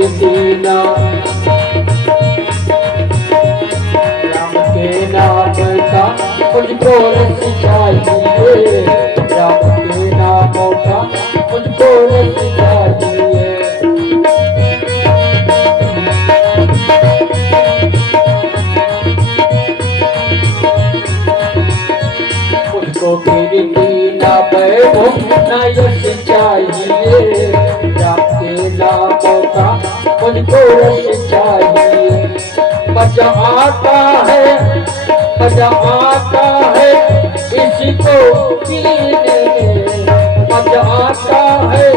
कीर्तिना राम के नाम का मुझको रस चाहिए, राम के नाम का मुझको रस चाहिए। मुझको कीर्तिना वैभव न यश चाहिए, राम के नाम का मुझको रस चाहिए। मजा आता है, मजा आता है इसको पीने में, मजा आता है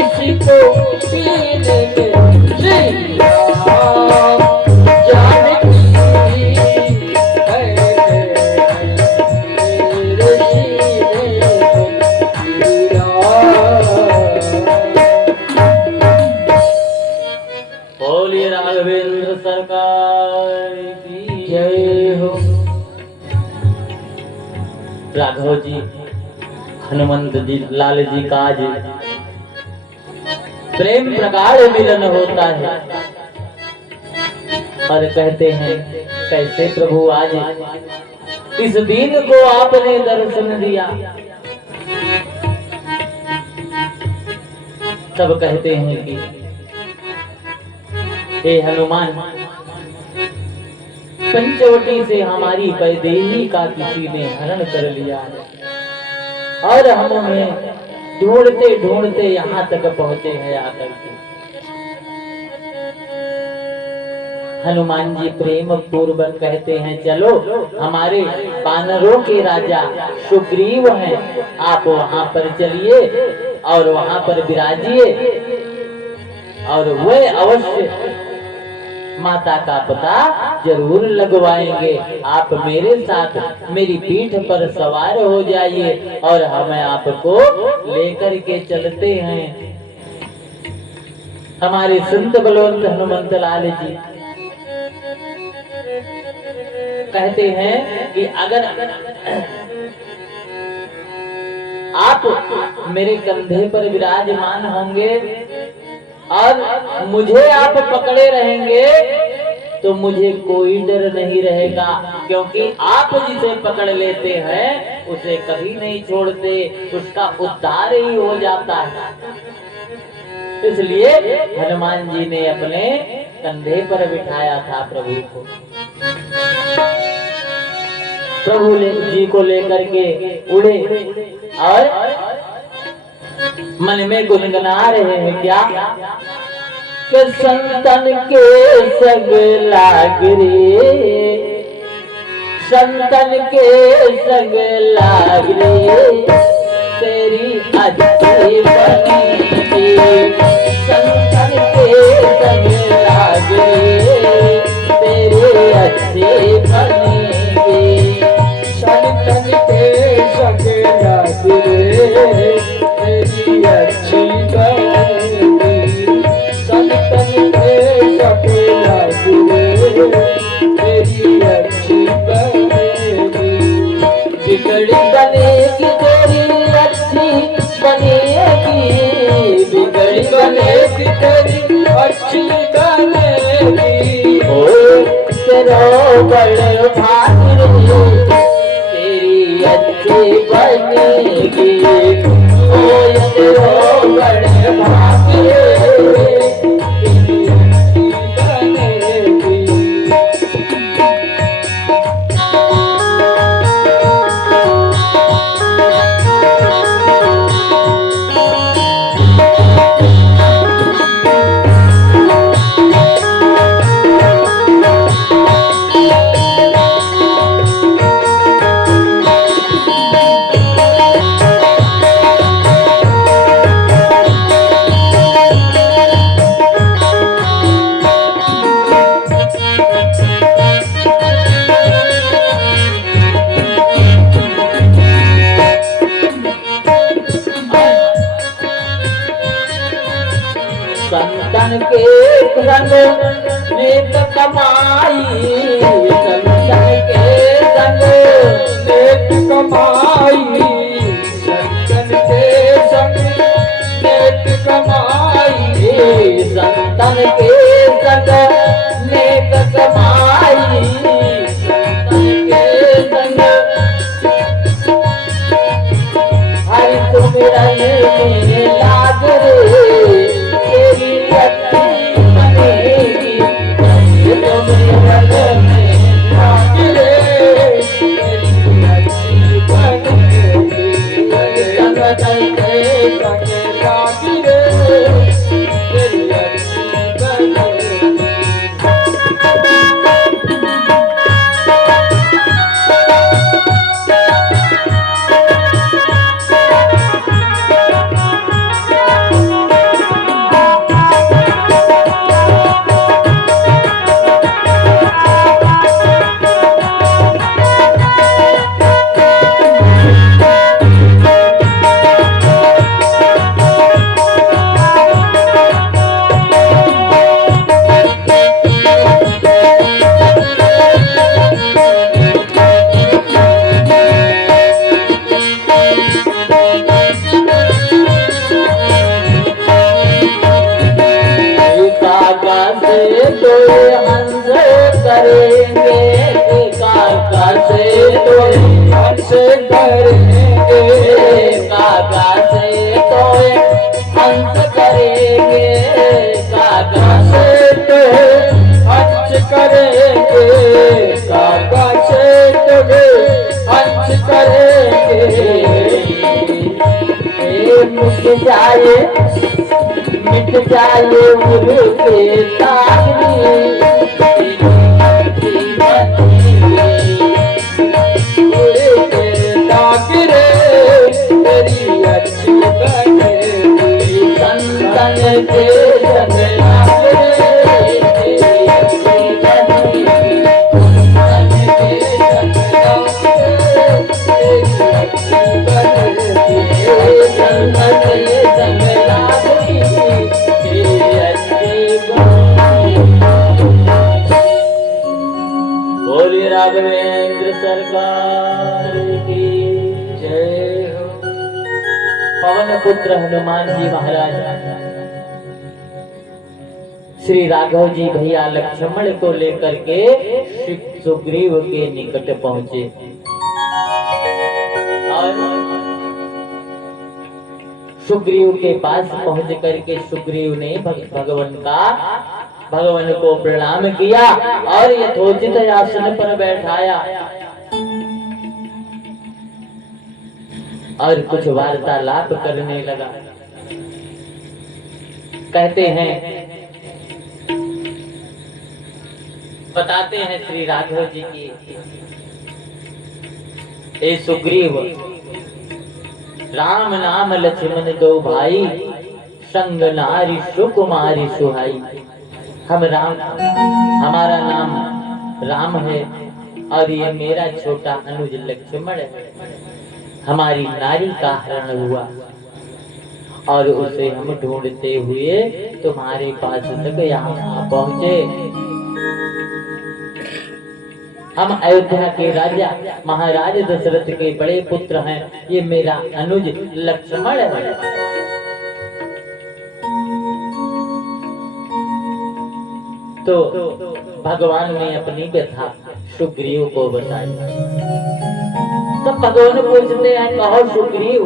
इसको पीने में। श्री राम जानकी है मेरे सीने को, श्री राम। बोलिए राघवेंद्र सरकार की जय हो। राघव जी, हनुमंत जी, लाल जी का आज प्रेम प्रगाढ़ मिलन होता है और कहते हैं कैसे प्रभु आज इस दिन को आपने दर्शन दिया। तब कहते हैं कि हे हनुमान, पंचवटी से हमारी वैदेही का किसी ने हरण कर लिया है और हम उन्हें ढूंढते ढूंढते यहाँ तक पहुंचे हैं आकर के। हनुमान जी प्रेम पूर्वक कहते हैं चलो हमारे वानरों के राजा सुग्रीव हैं, आप वहां पर चलिए और वहां पर विराजिए और वह अवश्य माता का पता जरूर लगवाएंगे। आप मेरे साथ मेरी पीठ पर सवार हो जाइए और हम आपको लेकर के चलते हैं। हमारे संत बलवंत हनुमंत लाल जी कहते हैं कि अगर आप मेरे कंधे पर विराजमान होंगे और मुझे आप पकड़े रहेंगे तो मुझे कोई डर नहीं रहेगा, क्योंकि आप जिसे पकड़ लेते हैं उसे कभी नहीं छोड़ते, उसका उद्धार ही हो जाता है। इसलिए हनुमान जी ने अपने कंधे पर बिठाया था प्रभु को। प्रभु जी को लेकर के उड़े और मन में गुनगुना रहे हैं क्या कि संतन के संग लाग रे, संतन के संग लाग रे, तेरी अच्छी बनेगी। संतन के संग लाग रे, तेरी अच्छी बनेगी। संतन के संग लाग रे, तेरी अच्छी बनेगी। संतन के संग लाग रे, तेरी अच्छी बनेगी। बिगड़ी बनेगी तेरी अच्छी बनेगी, बिगड़ी बनेगी तेरी अच्छी बनेगी। ओ तेरो बड़ भाग रे, तेरी अच्छी बनेगी। ओ तेरो बड़ भाग रे, तेरी अच्छी बनेगी। संतन के संग नेक कमाई, संतन के संग नेक कमाई। संतन के संग नेक कमाई। संतन संतन के संग नेक कमाई, संतन के संग हरि सुमिरन में लाग रे, तेरी अच्छी बनेगी सुमिरन में लाग रे, तेरी अच्छी बनेगी संतन के संग लाग रे, तेरी अच्छी बनेगी। मिट जाए उनके तागनी, तेरी अच्छी बनेगी संतन के संग लाग रे, तेरी अच्छी बनेगी संतन के संग लाग रे, तेरी अच्छी बनेगी संतन के संग लाग रे, तेरी अच्छी बनेगी। बोलिए राघवेंद्र सरकार की जय हो। पवन पुत्र हनुमान जी महाराज श्री राघव जी भैया लक्ष्मण को लेकर के श्री सुग्रीव के निकट पहुंचे और सुग्रीव के पास पहुंच करके सुग्रीव ने भगवान को प्रणाम किया और यथोचित आसन पर बैठाया और कुछ वार्तालाप करने लगा। कहते हैं, बताते हैं श्री राघव जी की, ए सुग्रीव, राम नाम लक्ष्मण दो भाई, संग नारी सुकुमारी सुहाई। हम राम, हमारा नाम राम है और ये मेरा छोटा अनुज लक्ष्मण है। हमारी नारी का हरण हुआ और उसे हम ढूंढते हुए तुम्हारे पास तक यहाँ पहुंचे। हम अयोध्या के राजा महाराज दशरथ के बड़े पुत्र हैं, ये मेरा अनुज लक्ष्मण है। तो भगवान ने अपनी व्यथा सुग्रीव को बताई। तो भगवान पूछते हैं, कहो सुग्रीव,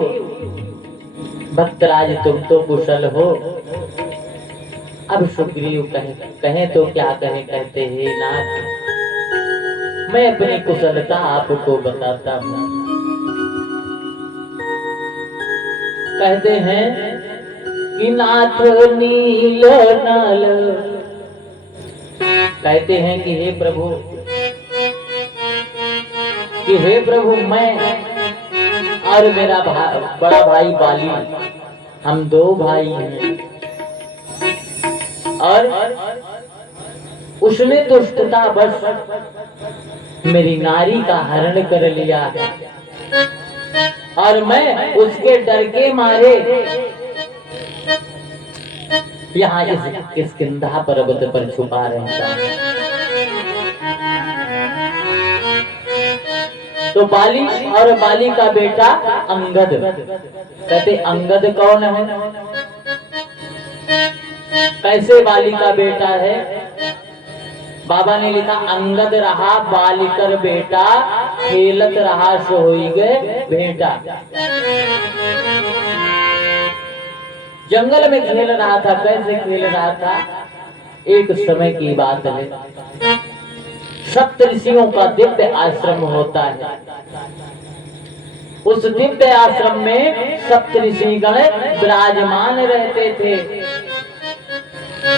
भक्तराज तुम तो कुशल हो। अब सुग्रीव कहे तो क्या कहे, कहते हैं नाथ, मैं अपनी कुशलता आपको बताता हूँ। कहते हैं कि नाथ नील नाल, कहते हैं कि हे प्रभु मैं और मेरा बड़ा भाई बाली, हम दो भाई हैं और उसने दुष्टता बस मेरी नारी का हरण कर लिया है और मैं उसके डर के मारे यहाँ इस किष्किंधा पर्वत पर छुपा रहता हूं। तो बाली और बाली का बेटा अंगद, कहते अंगद कौन है? कैसे बाली का बेटा है? बाबा ने लिखा, अंगद रहा बालिकर बेटा, खेलत रहा सोई गए बेटा। जंगल में खेल रहा था। कैसे खेल रहा था? एक समय की बात है, सप्तऋषियों का दिव्य आश्रम होता है। उस दिव्य आश्रम में सप्तऋषिगण विराजमान रहते थे।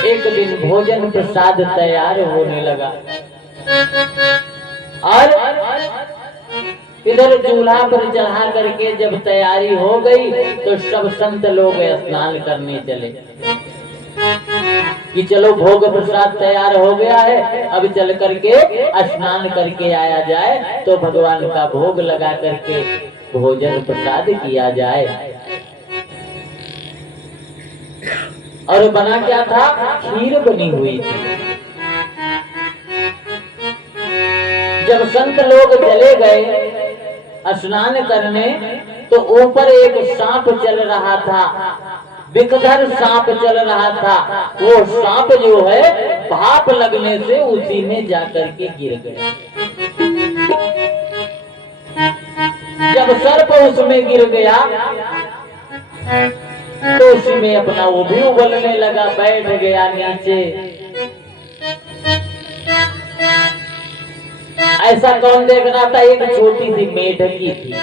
एक दिन भोजन प्रसाद तैयार होने लगा और इधर चूल्हा पर चढ़ा करके जब तैयारी हो गई तो सब संत लोग स्नान करने चले कि चलो भोग प्रसाद तैयार हो गया है, अब चल करके स्नान करके आया जाए तो भगवान का भोग लगा करके भोजन प्रसाद किया जाए। और बना क्या था? खीर बनी हुई थी। जब संत लोग चले गए स्नान करने तो ऊपर एक सांप चल रहा था, विकधर सांप चल रहा था। वो सांप जो है भाप लगने से उसी में जाकर के गिर गया। जब सर्प उसमें गिर गया तो उसी में अपना वो भी उबलने लगा, बैठ गया नीचे। ऐसा कौन देख रहा था? एक छोटी सी मेढकी थी।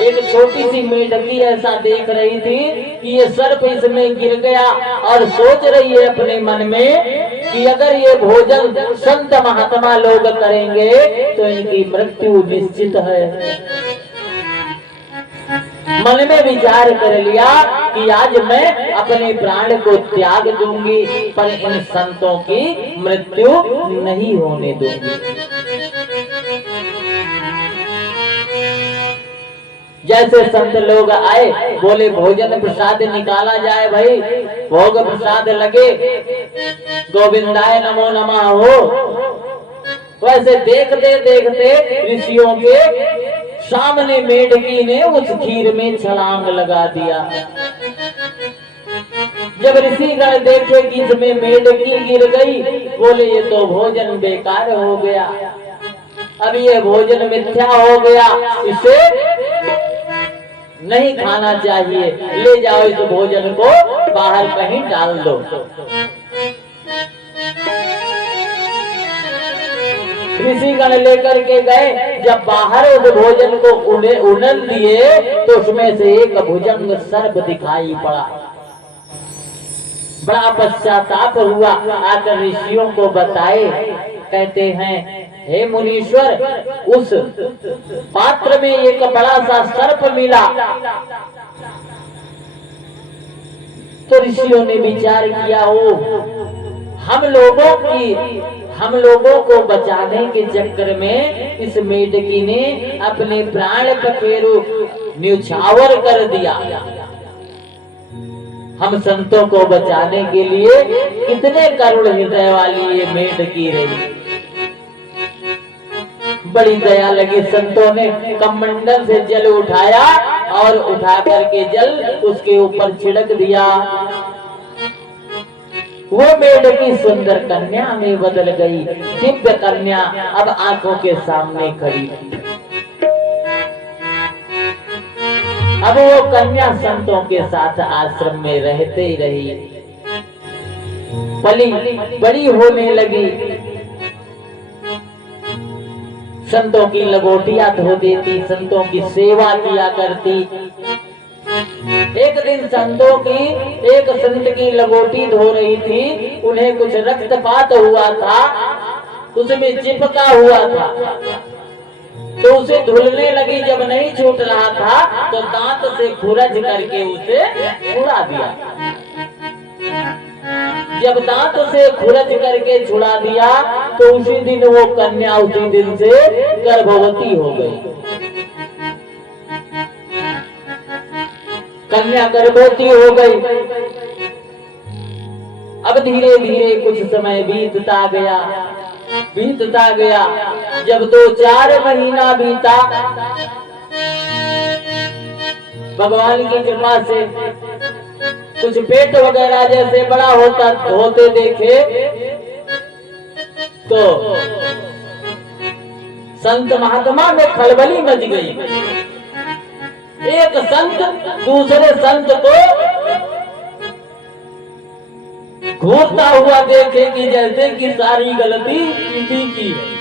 एक छोटी सी मेढकी ऐसा देख रही थी कि ये सर्प इसमें गिर गया और सोच रही है अपने मन में कि अगर ये भोजन संत महात्मा लोग करेंगे तो इनकी मृत्यु निश्चित है। मन में विचार कर लिया कि आज मैं अपने प्राण को त्याग दूंगी पर इन संतों की मृत्यु नहीं होने दूंगी। जैसे संत लोग आए, बोले भोजन प्रसाद निकाला जाए भाई, भोग प्रसाद लगे, गोविंदाय नमो नमः हो। वैसे देखते देखते ऋषियों के सामने मेढकी ने उस खीर में छलांग लगा दिया। जब ऋषिगण देखे कि इसमें मेढकी गिर गई, बोले ये तो भोजन बेकार हो गया, अब ये भोजन मिथ्या हो गया, इसे नहीं खाना चाहिए, ले जाओ इस भोजन को बाहर कहीं डाल दो। ऋषिगण लेकर के गए, जब बाहर उस भोजन को उड़ेल दिए तो उसमें से एक भुजंग सर्प दिखाई पड़ा। बड़ा पश्चाताप हुआ, आकर ऋषियों को बताए। कहते हैं, हे मुनीश्वर, उस पात्र में एक बड़ा सा सर्प मिला। तो ऋषियों ने विचार किया, ओ हम लोगों को बचाने के चक्कर में इस मेढकी ने अपने प्राण पखेरु न्यौछावर कर दिया। हम संतों को बचाने के लिए कितने करुण हृदय वाली ये मेढकी रही। बड़ी दया लगी, संतों ने कमंडल से जल उठाया और उठा करके जल उसके ऊपर छिड़क दिया। वो मेढकी सुंदर कन्या में बदल गई। दिव्य कन्या अब आंखों के सामने खड़ी। अब वो कन्या संतों के साथ आश्रम में रहते ही रही। पली बड़ी होने लगी, संतों की लंगोटियां धो देती, संतों की सेवा किया करती। एक दिन एक संत की लंगोटी धो रही थी, उन्हें कुछ रक्तपात हुआ था, उसमें चिपका हुआ था, तो उसे धुलने लगी। जब नहीं छूट रहा था तो दांत से खुरच करके उसे छुड़ा दिया। जब दांत से खुरच करके छुड़ा दिया तो उसी दिन वो कन्या उसी दिन से गर्भवती हो गई। कन्या गर्भवती हो गई। अब धीरे धीरे कुछ समय बीतता गया। जब 2-4 महीना बीता, भगवान की कृपा से कुछ पेट वगैरह जैसे बड़ा होते देखे तो संत महात्मा में खलबली मच गई। एक संत दूसरे संत को घूरता हुआ देखे कि जैसे कि सारी गलती इसी की है।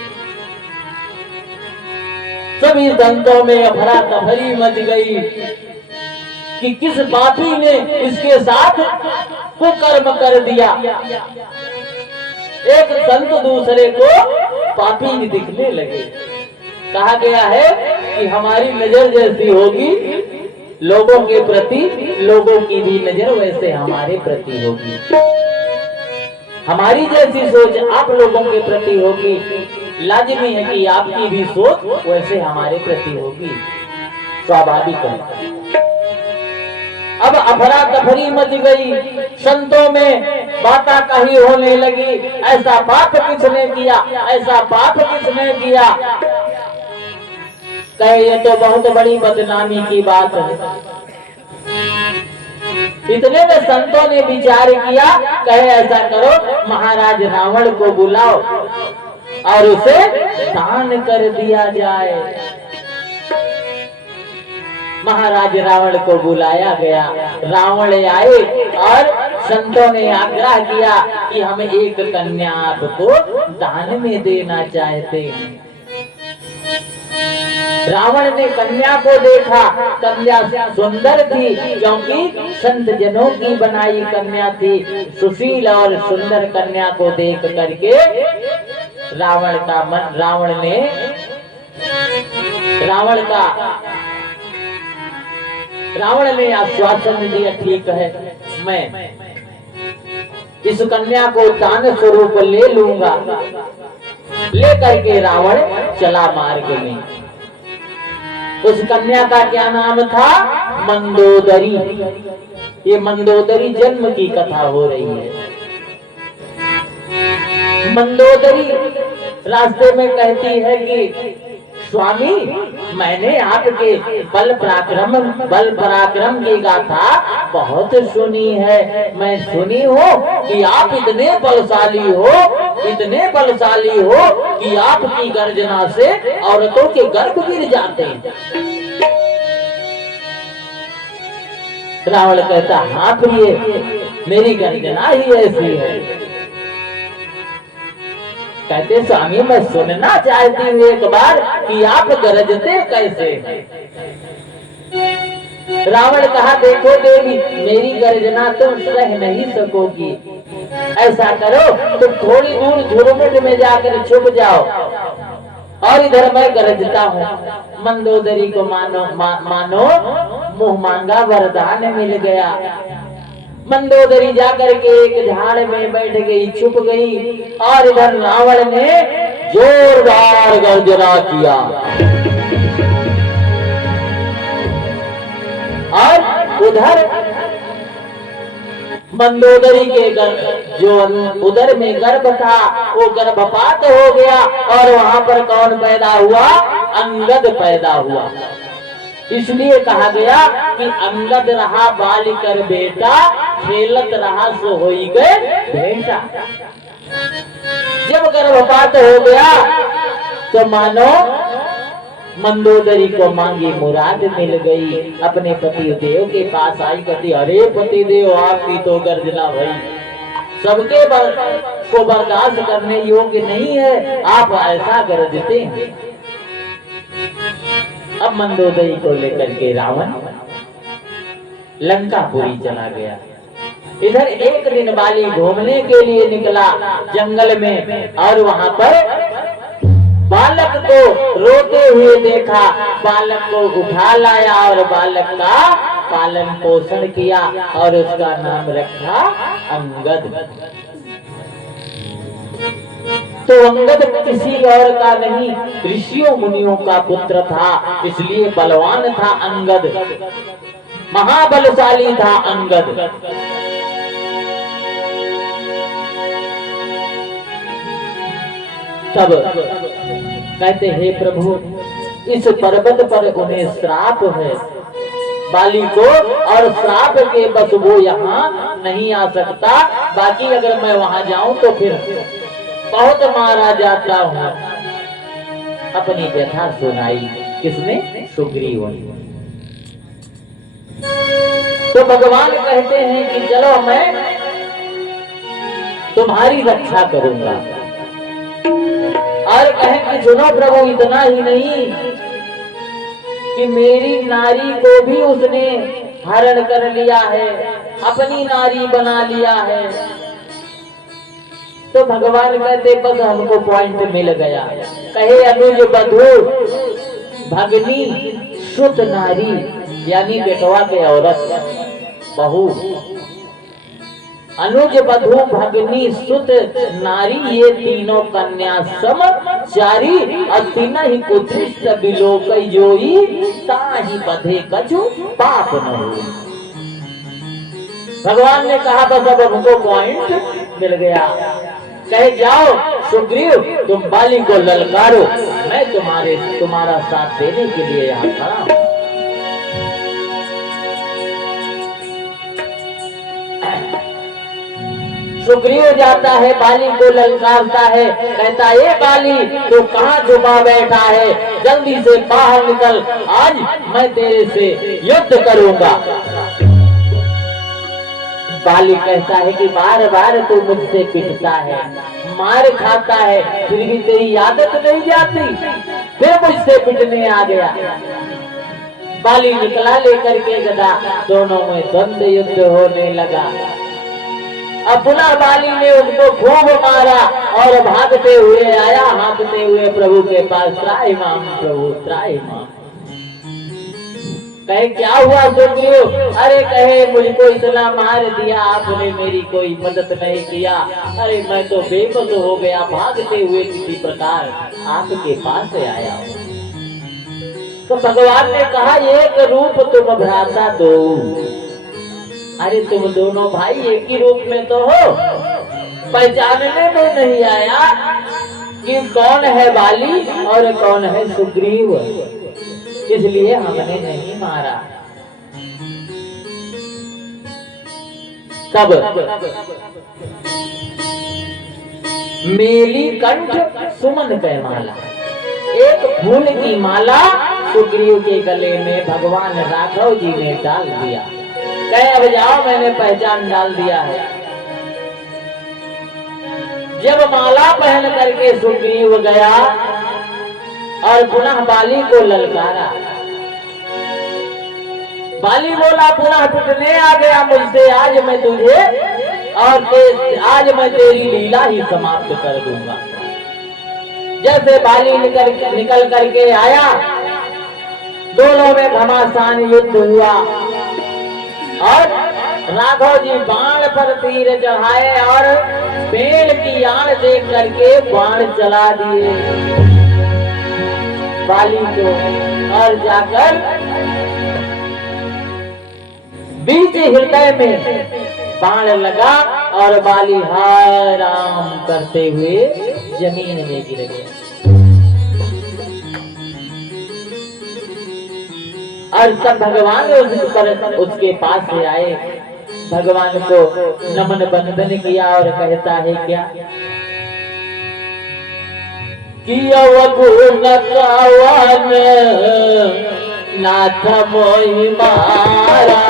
सभी संतों में अफरा तफरी मच गई कि किस पापी ने इसके साथ कुकर्म कर दिया। एक संत दूसरे को पापी दिखने लगे। कहा गया है कि हमारी नजर जैसी होगी लोगों के प्रति, लोगों की भी नजर वैसे हमारे प्रति होगी। हमारी जैसी सोच आप लोगों के प्रति होगी, लाजिमी है कि आपकी भी सोच वैसे हमारे प्रति होगी, स्वाभाविक है। अब अफरा तफरी मच गई, संतों में बाता कही होने लगी। ऐसा पाप किसने किया, ऐसा पाप किसने किया। कहे ये तो बहुत बड़ी बदनामी की बात है। इतने में संतों ने विचार किया, कहे ऐसा करो महाराज रावण को बुलाओ और उसे दान कर दिया जाए। महाराज रावण को बुलाया गया, रावण आए और संतों ने आग्रह किया कि हम एक कन्या आपको दान में देना चाहते हैं। रावण ने कन्या को देखा, कन्या सुंदर थी क्योंकि संत जनों की बनाई कन्या थी। सुशील और सुंदर कन्या को देख करके रावण ने आश्वासन दिया, ठीक है मैं इस कन्या को दान स्वरूप ले लूंगा। लेकर के रावण चला मार्ग में। उस कन्या का क्या नाम था, मंदोदरी। ये मंदोदरी जन्म की कथा हो रही है। मंदोदरी रास्ते में कहती है कि स्वामी मैंने आपके बल पराक्रम की गाथा बहुत सुनी है। मैं सुनी हूँ कि आप इतने बलशाली हो कि आपकी गर्जना से औरतों के गर्भ गिर जाते हैं। रावण कहता, हाँ प्रिय, मेरी गर्जना ही ऐसी है। कहते स्वामी मैं सुनना चाहती हूँ एक बार कि आप गरजते कैसे हैं। रावण कहा, देखो देवी मेरी गर्जना तुम सह नहीं सकोगी। ऐसा करो तुम थोड़ी दूर झुरमुट में जाकर छुप जाओ और इधर मैं गरजता हूँ। मंदोदरी को मानो मुंह मांगा वरदान मिल गया। मंदोदरी जाकर के एक झाड़ में बैठ गई, छुप गई और इधर रावण ने जोरदार गर्जना किया और उधर मंदोदरी के जो उधर में गर्भ था वो गर्भपात हो गया और वहां पर कौन पैदा हुआ, अंगद पैदा हुआ। इसलिए कहा गया कि अंगद रहा बाल कर बेटा, खेलत रहा सो होई गए बेटा। जब गर्भपात हो गया तो मानो मंदोदरी को मांगी मुराद मिल गई। अपने पति देव के पास आई, कहती अरे पति देव आपकी तो गर्जना भई, सबके को बर्दाश्त करने योग्य नहीं है, आप ऐसा गरजते हैं। अब मंदोदरी को लेकर के रावण लंकापुरी चला गया। इधर एक दिन बाली घूमने के लिए निकला जंगल में और वहां पर बालक को रोते हुए देखा। बालक को उठा लाया और बालक का पालन पोषण किया और उसका नाम रखा अंगद। तो अंगद किसी और का नहीं, ऋषियों मुनियों का पुत्र था, इसलिए बलवान था अंगद, महाबलशाली था अंगद। तब कहते हे प्रभु, इस पर्वत पर उन्हें श्राप है, बाली को, और श्राप के बस वो यहाँ नहीं आ सकता। बाकी अगर मैं वहां जाऊं तो फिर बहुत मारा जाता हूँ। अपनी व्यथा सुनाई किसने? सुग्रीव ने। तो भगवान कहते हैं कि चलो मैं तुम्हारी रक्षा करूंगा। और कहें कि सुनो प्रभु, इतना ही नहीं कि मेरी नारी को भी उसने हरण कर लिया है, अपनी नारी बना लिया है। तो भगवान कहते बस हमको पॉइंट मिल गया। कहे अनुज बधू भगनी सुत नारी, यानी बेटवा के औरत बहू। अनुज बधू भगनी सुत नारी, ये तीनों कन्या समचारी। और तीन ही कुदृष्ट बिलोक जोई, ताहि बधे कछु पाप न हो। भगवान ने कहा बस अब हमको पॉइंट मिल गया। कहे जाओ सुग्रीव, तुम बाली को ललकारो, मैं तुम्हारा साथ देने के लिए यहाँ खड़ा हूं। सुग्रीव जाता है, बाली को ललकारता है, कहता है बाली तो कहाँ छुपा बैठा है, जल्दी से बाहर निकल, आज मैं तेरे से युद्ध करूंगा। बाली कहता है कि बार बार तू मुझसे पिटता है, मार खाता है, फिर भी तेरी आदत नहीं जाती, फिर मुझसे पिटने आ गया। बाली निकला लेकर के गदा, दोनों में द्वंद्व युद्ध होने लगा। अब पुनः बाली ने उसको खूब मारा और भागते हुए आया, हाँकते हुए प्रभु के पास, त्राहिमाम प्रभु त्राहिमाम। कहे क्या हुआ सुग्रीव? अरे कहे मुझको इतना मार दिया आपने, मेरी कोई मदद नहीं किया, अरे मैं तो बेबस हो गया, भागते हुए किसी प्रकार आपके पास आया हूँ। तो भगवान ने कहा एक रूप तुम भ्राता दो। अरे तुम दोनों भाई एक ही रूप में तो हो, पहचानने में नहीं आया कि कौन है बाली और कौन है सुग्रीव, इसलिए हमने नहीं मारा। तब मेली कंठ सुमन पे माला, एक फूल की माला सुग्रीव के गले में भगवान राघव जी ने डाल दिया। कहे अब जाओ, मैंने पहचान डाल दिया है। जब माला पहन करके सुग्रीव गया और पुनः बाली को ललकारा, बाली बोला पुनः पिटने आ गया मुझसे, आज मैं तुझे और आज मैं तेरी लीला ही समाप्त कर दूंगा। जैसे बाली निकल करके आया, दोनों में घमासान युद्ध हुआ और राघव जी बाण पर तीर चढ़ाए और पेड़ की आड़ देख करके बाण चला दिए बाली को, और जाकर बीच हृदय में बाण लगा और बाली हाय राम करते हुए जमीन में गिर गया। और तब भगवान उसके पास से आए, भगवान को नमन बंदन किया और कहता है क्या कि अवगुण कावन नाथ मोहि मारा,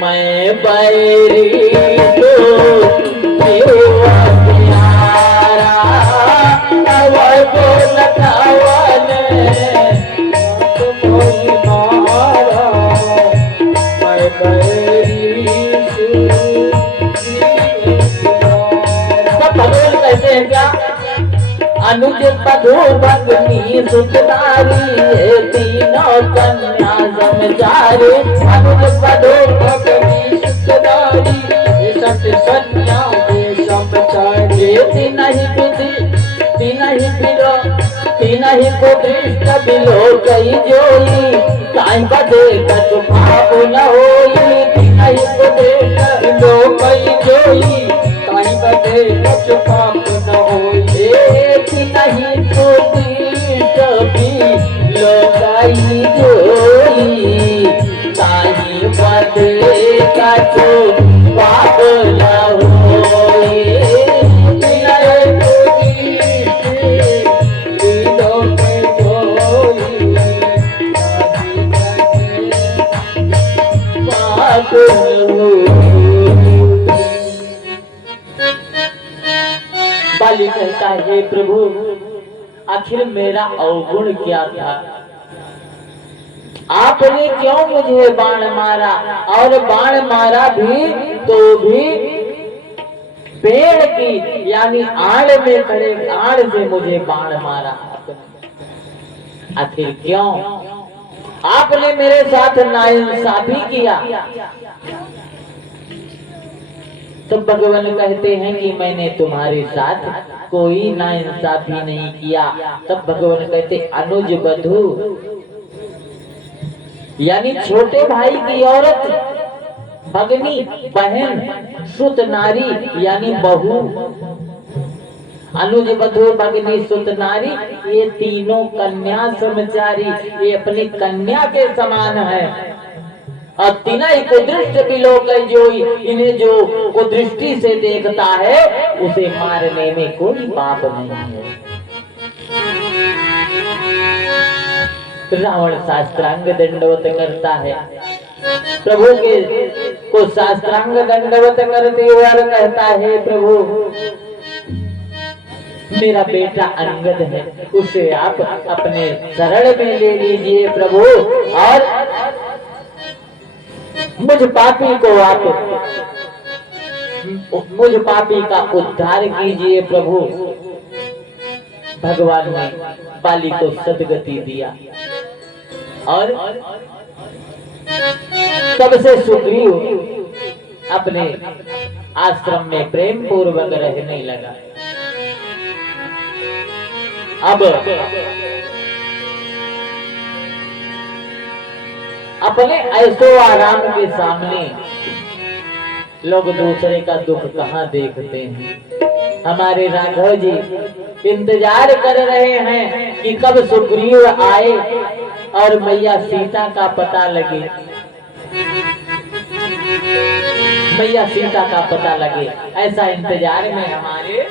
मैं बैरी तो देवा प्यारा, अवगुण कावन अनुज बधू भगनी सुतनारी, तीनों कन्या समचारी। अनुज बधू भगनी सुतनारी, सत कन्या समचारी। तीन ही कुदृष्ट बिलोक जोई, ताहि बधे कछु पाप न होई। तीन ही कुदृष्ट बिलोक जोई, ताहि बधे कछु पाप न होई। नहीं तो लोकाई जोई, बाली कहता है, हे प्रभु आखिर मेरा अवगुण क्या था? आपने क्यों मुझे बाण मारा? और बाण मारा भी तो भी पेड़ की यानी आड़ में खड़े आड़ से मुझे बाण मारा आपने। आखिर क्यों? आपने मेरे साथ नाइंसाफी किया। तो भगवान कहते हैं कि मैंने तुम्हारे साथ कोई नाइंसाफी नहीं किया। तब भगवान कहते अनुज बधू यानी छोटे भाई की औरत, भगनी बहन, सुत नारी यानी बहू, अनुज बधू भगनी सुत नारी, ये तीनों कन्या समचारी, ये अपनी कन्या के समान है। और तीना ही कुदृष्ट बिलोक जो इन्हें जो कुदृष्टि से देखता है उसे मारने में कोई पाप नहीं है। रावण शास्त्रांग दंडवत करता है, प्रभु के को शास्त्रांग दंडवत करते हुए कहता है, प्रभु मेरा बेटा अंगद है, उसे आप अपने शरण में ले लीजिए प्रभु, और मुझ पापी को आप मुझ पापी का उद्धार कीजिए प्रभु। भगवान ने बाली को सदगति दिया और तब से सुग्रीव अपने आश्रम में प्रेम पूर्वक रहने लगा। अब अपने ऐसो आराम के सामने लोग दूसरे का दुख कहाँ देखते हैं। हमारे राघव जी इंतजार कर रहे हैं कि कब सुग्रीव आए और मैया सीता का पता लगे, मैया सीता का पता लगे, ऐसा इंतजार में हमारे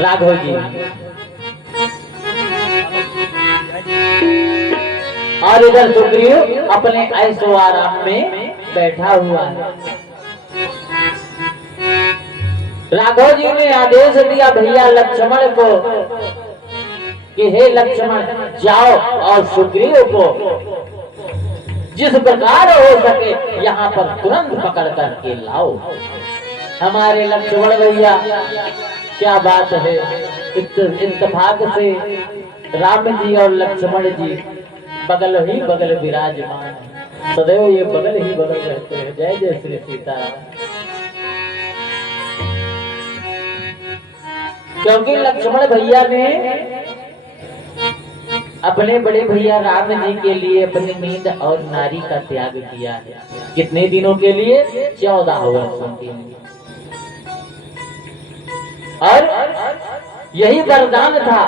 राघव जी। और इधर सुग्रीव अपने ऐसो आराम में बैठा हुआ है। राघव जी ने आदेश दिया भैया लक्ष्मण को कि हे लक्ष्मण जाओ और सुग्रीव को जिस प्रकार हो सके यहाँ पर तुरंत पकड़ करके लाओ। हमारे लक्ष्मण भैया क्या बात है, इत्तेफाक से राम जी और लक्ष्मण जी बगल ही बगल विराजमान है, सदैव ये बगल ही बगल रहते हैं। जय जय श्री सीताराम। क्योंकि लक्ष्मण भैया ने अपने बड़े भैया राम जी के लिए अपनी नींद और नारी का त्याग किया है। कितने दिनों के लिए? 14 वर्षों के लिए। और यही वरदान था,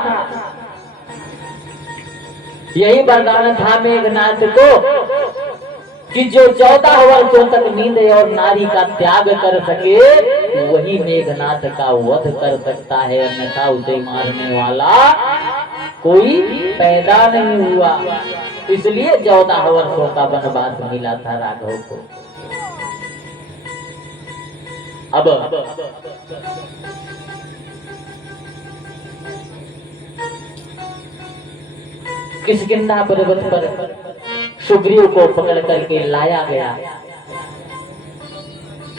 यही वरदान था मेघनाथ को कि जो 14 वर्षों तक नींद और नारी का त्याग कर सके वही मेघनाथ का वध कर सकता है, अन्यथा उसे मारने वाला कोई पैदा नहीं हुआ। इसलिए 14 वर्षों का वनवास मिला था राघव को। अब किष्किंधा पर्वत पर सुग्रीव को पकड़ करके लाया गया।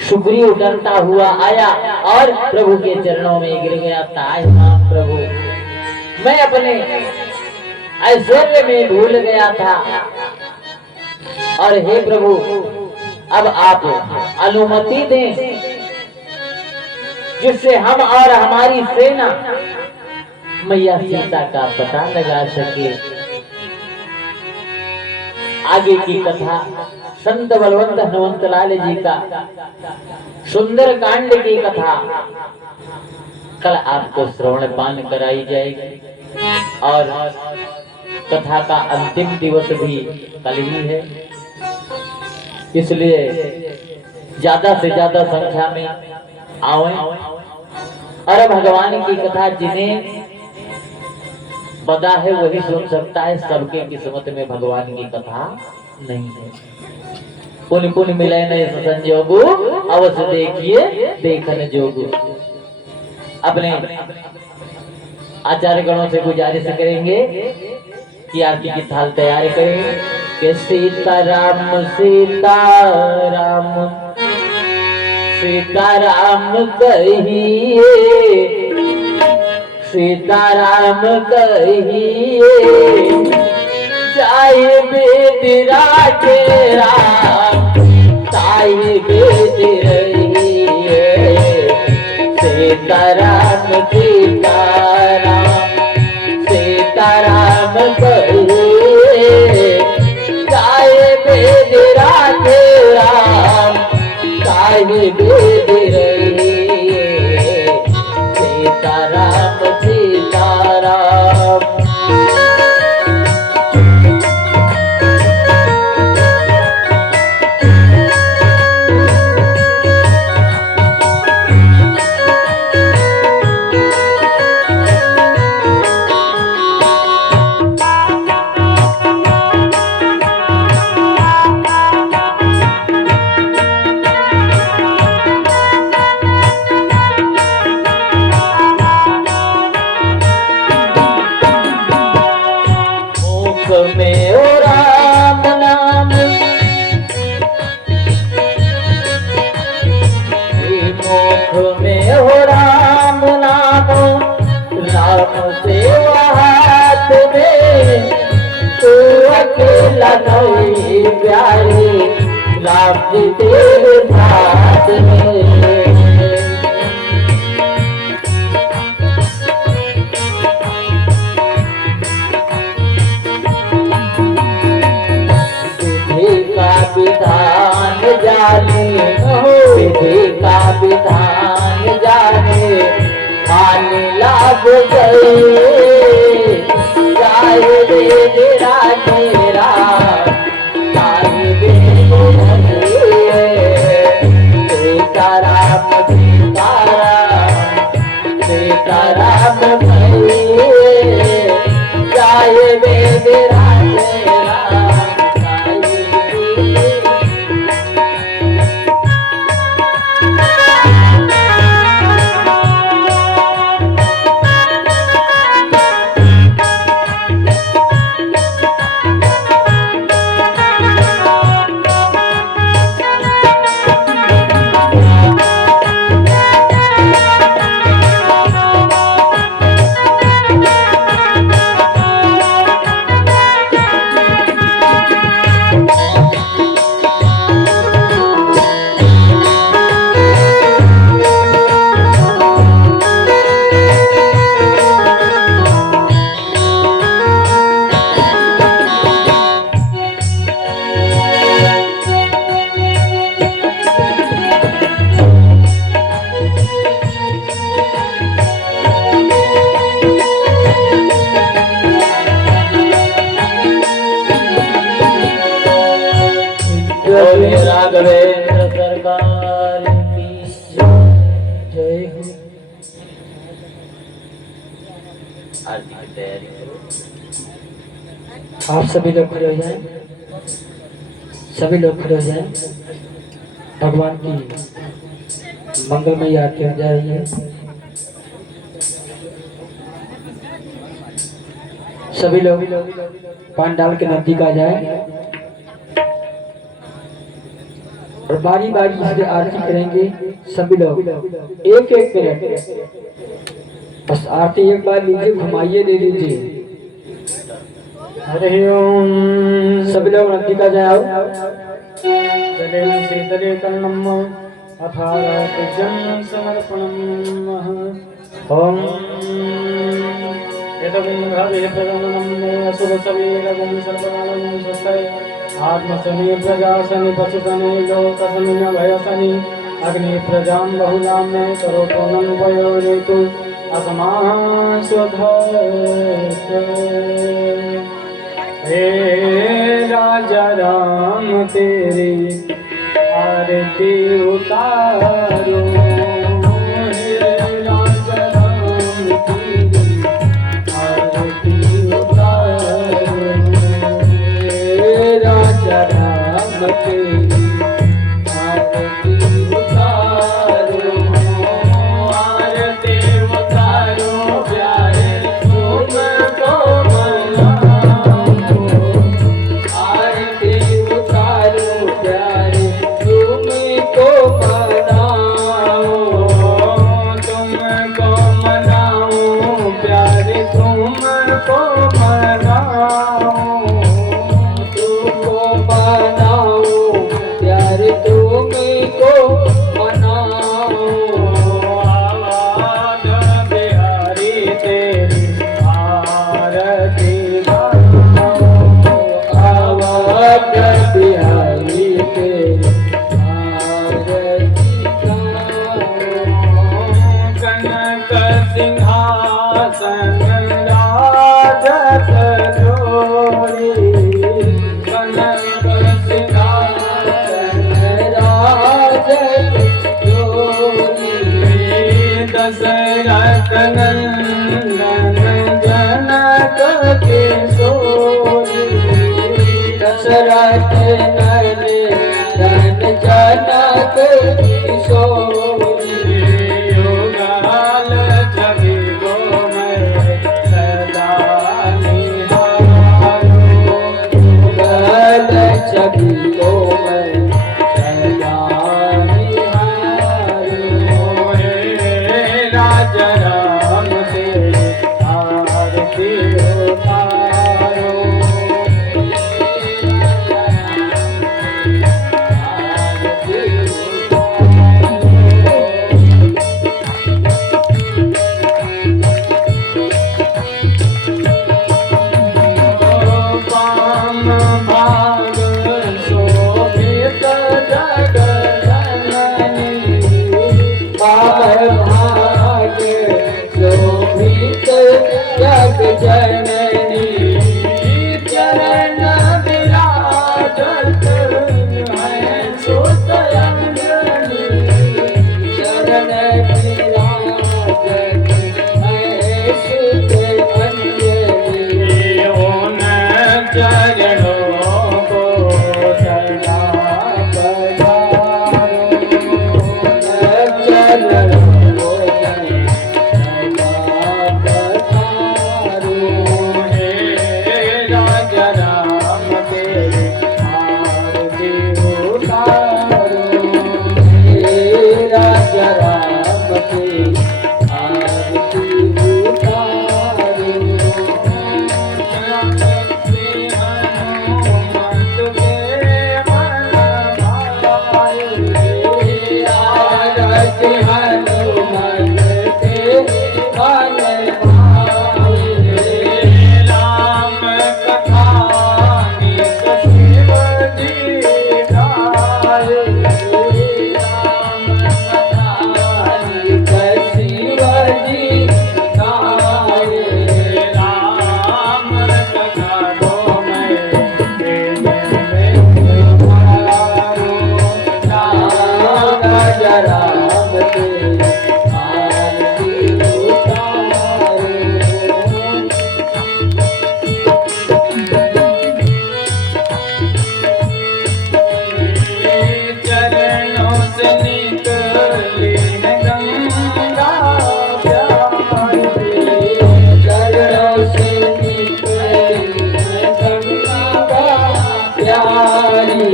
सुग्रीव डरता हुआ आया और प्रभु के चरणों में गिर गया। ताय मां प्रभु, मैं अपने ऐश्वर्य में भूल गया था, और हे प्रभु अब आप अनुमति दें जिससे हम और हमारी सेना मैया सीता का पता लगा सके। आगे की कथा संत बलवंत हनुमंत लाल जी का सुंदर कांड की कथा कल आपको श्रवण पान कराई जाएगी, और कथा का अंतिम दिवस भी कल ही है। इसलिए ज्यादा से ज्यादा संख्या में आवे और भगवान की कथा जिन्हें पता है वही सुन सकता है। सबके किस्मत में भगवान की कथा नहीं है। पुण्य पुण्य मिले नहीं संजोगु, अवश्य देखिए देखन जोगु। अपने आचार्य गणों से गुजारिश करेंगे कि आरती की थाल तैयार करें कि सीताराम सीताराम सीताराम कहिए सीताराम कहिए जाए बेदरा के राम ताई बेद रहिए सीताराम सीताराम सीताराम कहिए जाए बेदरा के राम ताई बेद रहिए सीताराम सीताराम। में ओ राम नाम मुख में हो राम नाम राम से हाथ में तू अकेला नहीं प्यारे राम जी तेरे साथ में विधान जाने विधि का विधान जाने खाने लाभ गए जाए वेद राजेरा जाए वेद सीताराम सीताराम सीताराम जाए वेद राजेरा। राघवेंद्र सरकार की जय हो। आरती की तैयारी करो। आप सभी लोग खड़े हो जाएं, सभी लोग खड़े हो जाएं। भगवान की मंगलमयी आरती हो जा रही है। सभी लोग पान डाल के नजदीक आ जाए और बारी बारी से आरती करेंगे। सभी लोग एक एक मिनट बस आरती एक बार लीजिए, घुमाइए, दे दीजिए। हरि ओम। सभी लोग नजदीक आ जाओ। जलेन शीतले कर्णम अथाराजन समर्पणम ओम एतविंद्रवे प्रगमनम असुरसवीरगं सर्वकालं स्वस्ति आत्मसनि प्रजासनि पशुसनि लोकसनि न भयसनि अग्नि प्रजां बहुलां मे करोतनं वयोरेतु अस्माः स्वधर्ष। हे राजा राम तेरी आरती उतारो, हे राजा राम तेरी आरती उतारो, हे राजा राम तेरी आरती उतारो, आरती दशरथ नंदन जनक किशोरी दशरथ नंदन जनक किशोरी युगल छवि को मैं सदा निहारूं युगल छवि को मैं सदा निहारूं राजा राम से आरती उतारो पाम भाग शोभित जग जननी पाम भाग शोभित जग जननी चरण विराजत है सुत अंजनी चरण विराजत है सुत अंजनी उन चरणों को सदा पधारो चरणों को सदा पधारो हे राजा राम तेरे आरती उतारो हे राजा राम तेरे आरती उतारो चरणों से निकली है गंगा प्यारी चरणों से निकली है गंगा प्यारी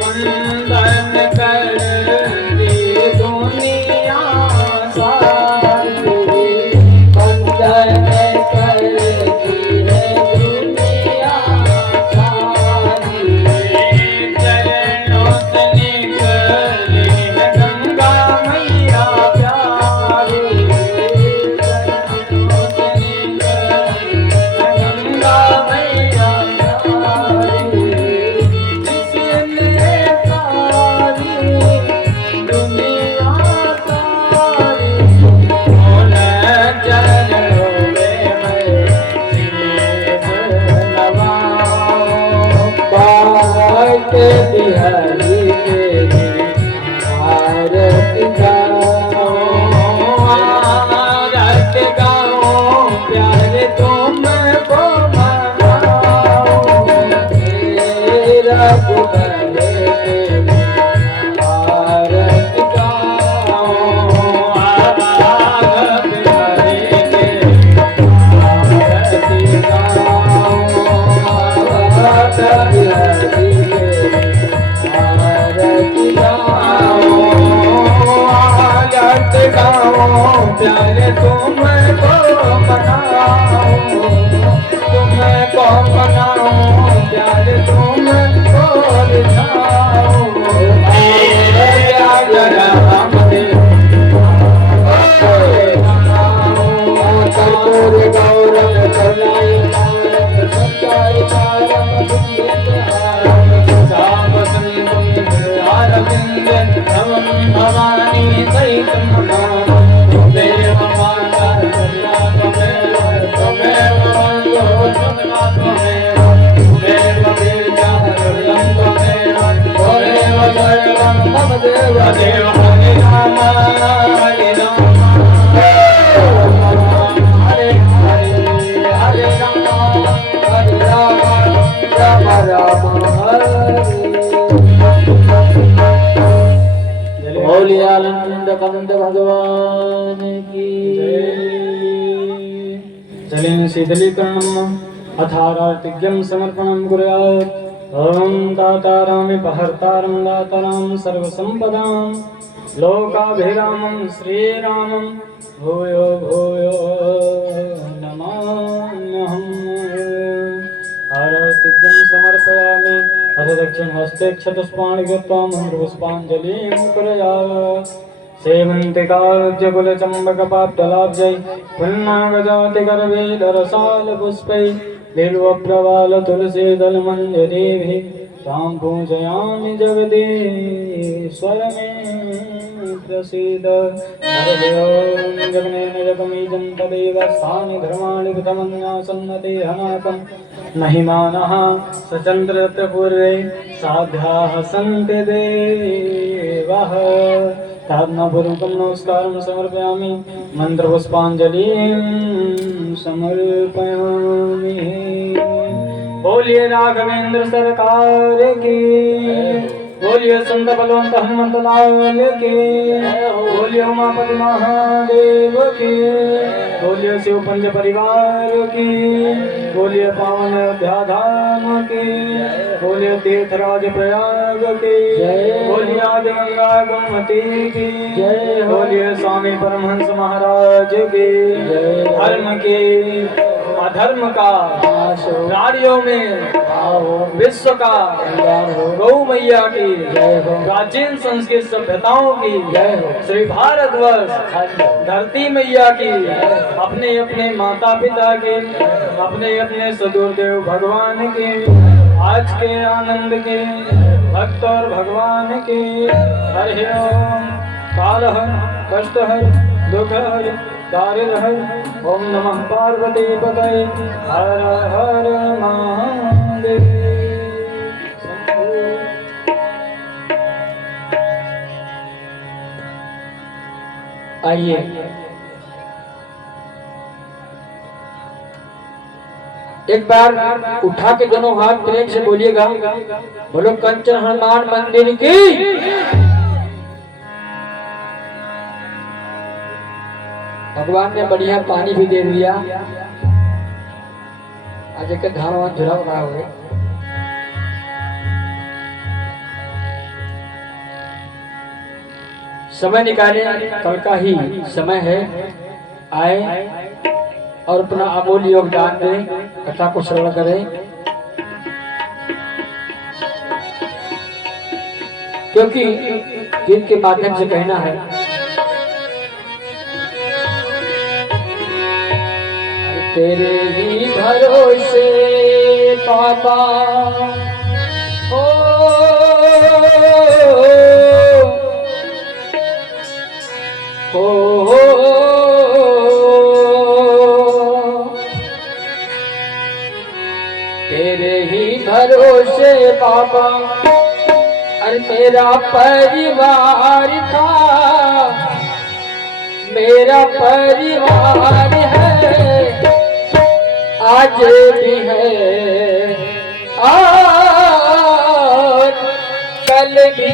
वंदन करती दुनिया सारी वंदन करती है दुनिया सारी चरणों से निकली है गंगा मैया प्यारी चरणों से निकली है गंगा मैया प्यारी जिसने सारी दुनिया सारी उन चरणों में मैं शीश नवाऊं बात बिहारी तेरी आरती गाऊं प्यारे तुमको मनाऊं तेरा गुण तेरी आरती गाऊं बिहारी तेरी आरती गाऊं बिहारी आरती गाऊं प्यारे तुमको मनाऊं तुमको मनाऊं प्यारे तुमको रिझाऊं राजा राम कर्पूर गौरव करुणाय संचार कारम भवानी सहितं देव माता त्वमेव वन्दो सदा त्वमेव त्वमेव वीर्यं त्वमेव त्वमेव सर्वं मम देव देव हरे राम गोपालनंद कंद भगवान की चलेन शीतलीकरणम् अथारार्तिज्ञं समर्पणं कुर्यात्। ॐ दातारामिपहर्तारं दातारां सर्वसम्पदां लोकाभिरामं श्रीरामं भूयो भूयो नमाम्यहम्। आरार्तिज्ञं समर्पयामि अथ दक्षिणहस्ते क्षतपुष्पाणि कृत्वा मन्त्रपुष्पाञ्जलिं कुर्यात्। सेवन्तिकारुज्यकुलचम्बकपाप्तलाब्जै पुन्नागजातिगर्भैररसालपुष्पै बिल्वप्रवालतुलसीदलमञ्जरीभिः तां पूजयामि जगदीश्वरमे प्रसीद। हरिः ॐ जगनेन जगमीजं तदेव स्थानि धर्माणि कृतमन्यासन्नते हनाकं न हि मानः सचन्द्रत्र पूर्वे साध्याः सन्ति देवः। तात्मापूर्वकं नमस्कारं समर्पयामि मंत्रपुष्पांजलिं समर्पयामि। बोलिए राघवेंद्र सरकार की, बोलिए संत बलवंत हनुमंत लाल की, बोलिए उमापति महादेव की, बोलिए शिव पंच परिवार की, बोलिए पावन अयोध्या धाम की, बोलिए तीर्थराज प्रयाग की, बोलिए आदि गंगा गोमती की, बोलिए स्वामी परमहंस महाराज की। धर्म की अधर्म का प्राणियों में विश्व का गौ मैया की प्राचीन संस्कृत सभ्यताओं की श्री भारतवर्ष धरती मैया की अपने अपने माता पिता के अपने अपने सदुर्देव भगवान के आज के आनंद के भक्त और भगवान के। हरि ओम कालहर कष्टहर दुखहर दारिद्र्यहर। ओम नमः पार्वती पतये हर हर महादेव। आइए एक बार उठा के दोनों हाथ प्रेम से बोलिएगा, बोलो कंचन हनुमान मंदिर की। भगवान ने बढ़िया पानी भी दे दिया। आज एक धारवान झुला रहा हो। समय निकाले, कल का ही समय है, आए और अपना अमूल्य योगदान दें, कथा को श्रवण करें। क्योंकि गीत के माध्यम से कहना है, तेरे ही भरोसे पापा हो तेरे ही भरोसे बाबा और मेरा परिवार था, मेरा परिवार है आज भी है और कल भी